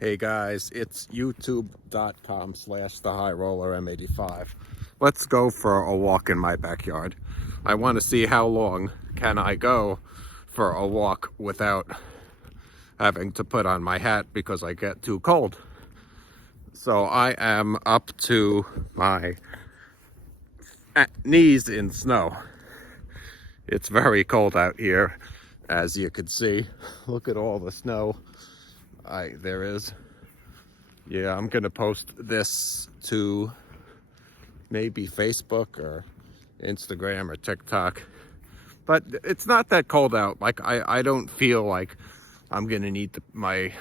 Hey guys, it's youtube.com/thehighrollerm85. Let's go for a walk in my backyard. I want to see how long can I go for a walk without having to put on my hat because I get too cold. So I am up to my knees in snow. It's very cold out here, as you can see. Look at all the snow there is. Yeah, I'm gonna post this to maybe Facebook or Instagram or TikTok. But it's not that cold out. Like, I don't feel like I'm gonna need I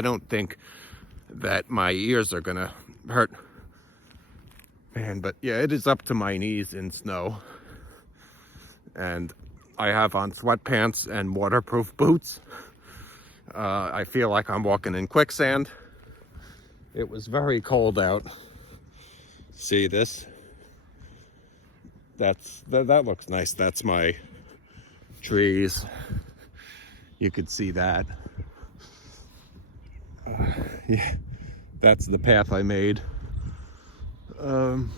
don't think that my ears are gonna hurt. Man, but yeah, it is up to my knees in snow. And I have on sweatpants and waterproof boots. I feel like I'm walking in quicksand. It was very cold out. See this? That looks nice. That's my trees. You could see that. Yeah, that's the path I made. You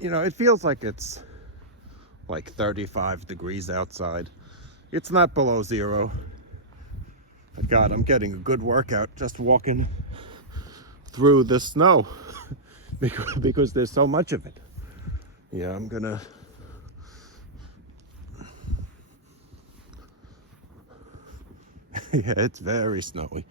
know, it feels like it's like 35 degrees outside. It's not below zero. But God, I'm getting a good workout just walking through the snow because there's so much of it. Yeah, I'm gonna yeah, it's very snowy.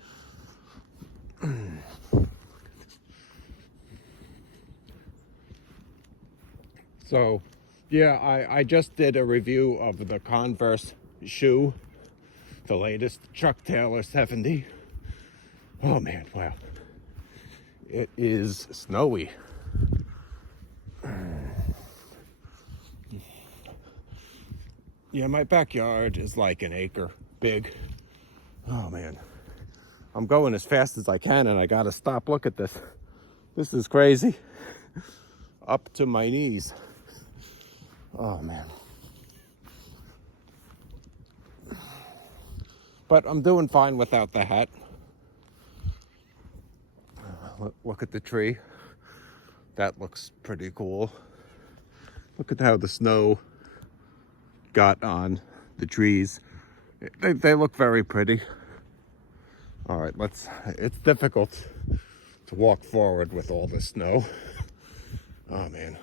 So yeah, I just did a review of the Converse shoe, the latest Chuck Taylor 70. Oh man, wow. It is snowy. Yeah, my backyard is like an acre big. Oh man. I'm going as fast as I can and I gotta stop. Look at this. This is crazy. Up to my knees. Oh man. But I'm doing fine without the hat. Look at the tree. That looks pretty cool. Look at how the snow got on the trees. They look very pretty. All right, it's difficult to walk forward with all this snow. Oh man.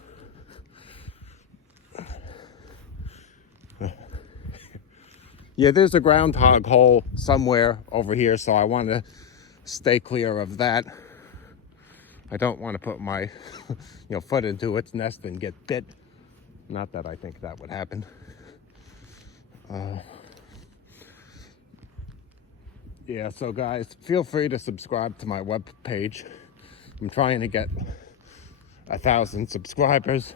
Yeah, there's a groundhog hole somewhere over here, so I want to stay clear of that. I don't want to put my foot into its nest and get bit. Not that I think that would happen. Yeah, so guys, feel free to subscribe to my web page. I'm trying to get 1,000 subscribers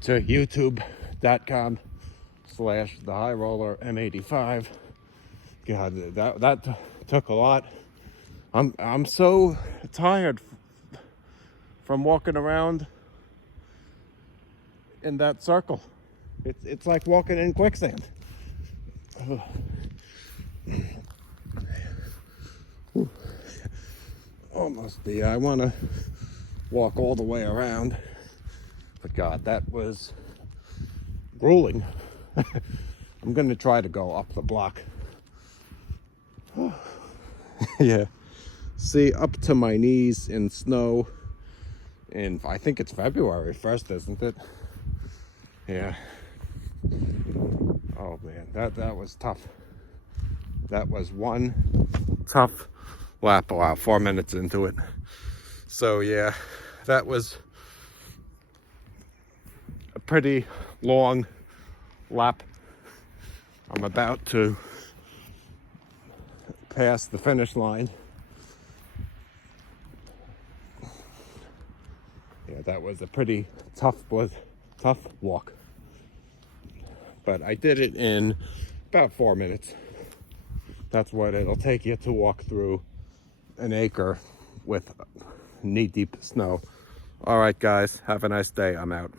to youtube.com/thehighrollerm85. God, that took a lot. I'm so tired from walking around in that circle. It's like walking in quicksand. Almost there. I want to walk all the way around, but God, that was grueling. I'm gonna try to go up the block. Yeah, see, up to my knees in snow, and I think it's February 1st, isn't it? Yeah. Oh man, that was tough. That was one tough lap. Wow, 4 minutes into it. So yeah, that was a pretty long lap. I'm about to pass the finish line. Yeah, that was a pretty tough walk. But I did it in about 4 minutes. That's what it'll take you to walk through an acre with knee-deep snow. All right, guys, have a nice day. I'm out.